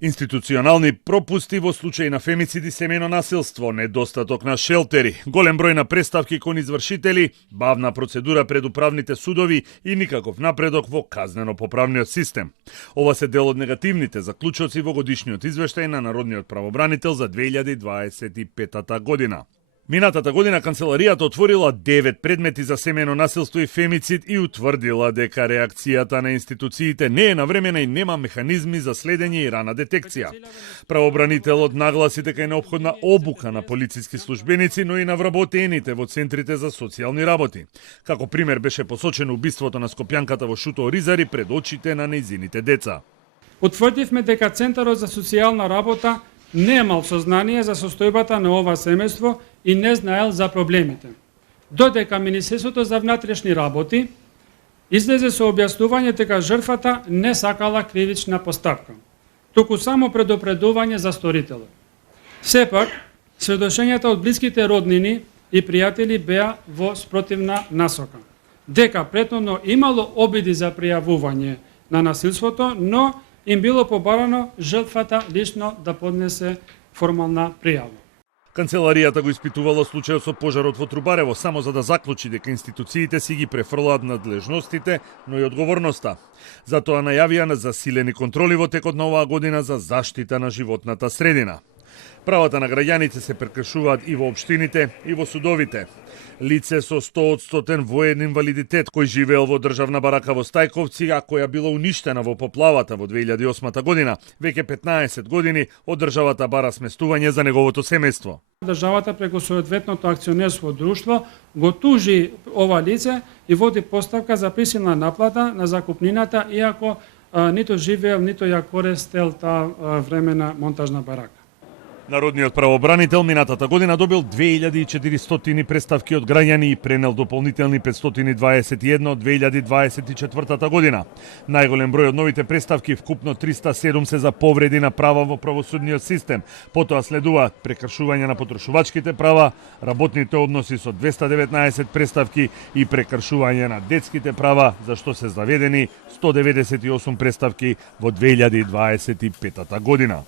Институционални пропусти во случај на фемицид и семејно насилство, недостаток на шелтери, голем број на преставки кон извршители, бавна процедура пред управните судови и никаков напредок во казнено-поправниот систем. Ова се дел од негативните заклучоци во годишниот извештај на Народниот правобранител за 2025 година. Минатата година канцеларијата отворила 9 предмети за семејно насилство и фемицид и утврдила дека реакцијата на институциите не е навремена и нема механизми за следење и рана детекција. Правобранителот нагласи дека е неопходна обука на полициски службеници, но и на вработените во центрите за социјални работи. Како пример беше посочено убиството на скопјанката во Шуто Оризари пред очите на нејзините деца. Утврдивме дека Центарот за социјална работа немал сознание за состојбата на ова семејство и не знаел за проблемите. Додека Министерството за внатрешни работи излезе со објаснување дека жртвата не сакала кривична постапка, туку само предупредување за сторителот. Сепак, сведочењата од блиските роднини и пријатели беа во спротивна насока, дека претhodно имало обиди за пријавување на насилството, но им било побарано жртвата лично да поднесе формална пријава. Канцеларијата го испитувала случајот со пожарот во Трубарево само за да заклучи дека институциите си ги префрлаат надлежностите, но и одговорноста. Затоа најавија на засилени контроли во текот на оваа година за заштита на животната средина. Правата на граѓаните се прекршуваат и во општините, и во судовите. Лице со 100% воен инвалидитет кој живеел во државна барака во Стајковци, а која била уништена во поплавата во 2008 година, веќе 15 години од државата бара сместување за неговото семејство. Државата преку соодветното акционерско друштво го тужи ова лице и води постапка за присилна наплата на закупнината, иако нито живеел, нито ја користел таа времена монтажна барака. Народниот правобранител минатата година добил 2400 преставки од граѓани и пренел дополнителни 521 од 2024 година. Најголем број од новите преставки, вкупно 307, се за повреди на права во правосудниот систем. Потоа следуваат прекршување на потрошувачките права, работните односи со 219 преставки и прекршување на детските права, за што се заведени 198 преставки во 2025 година.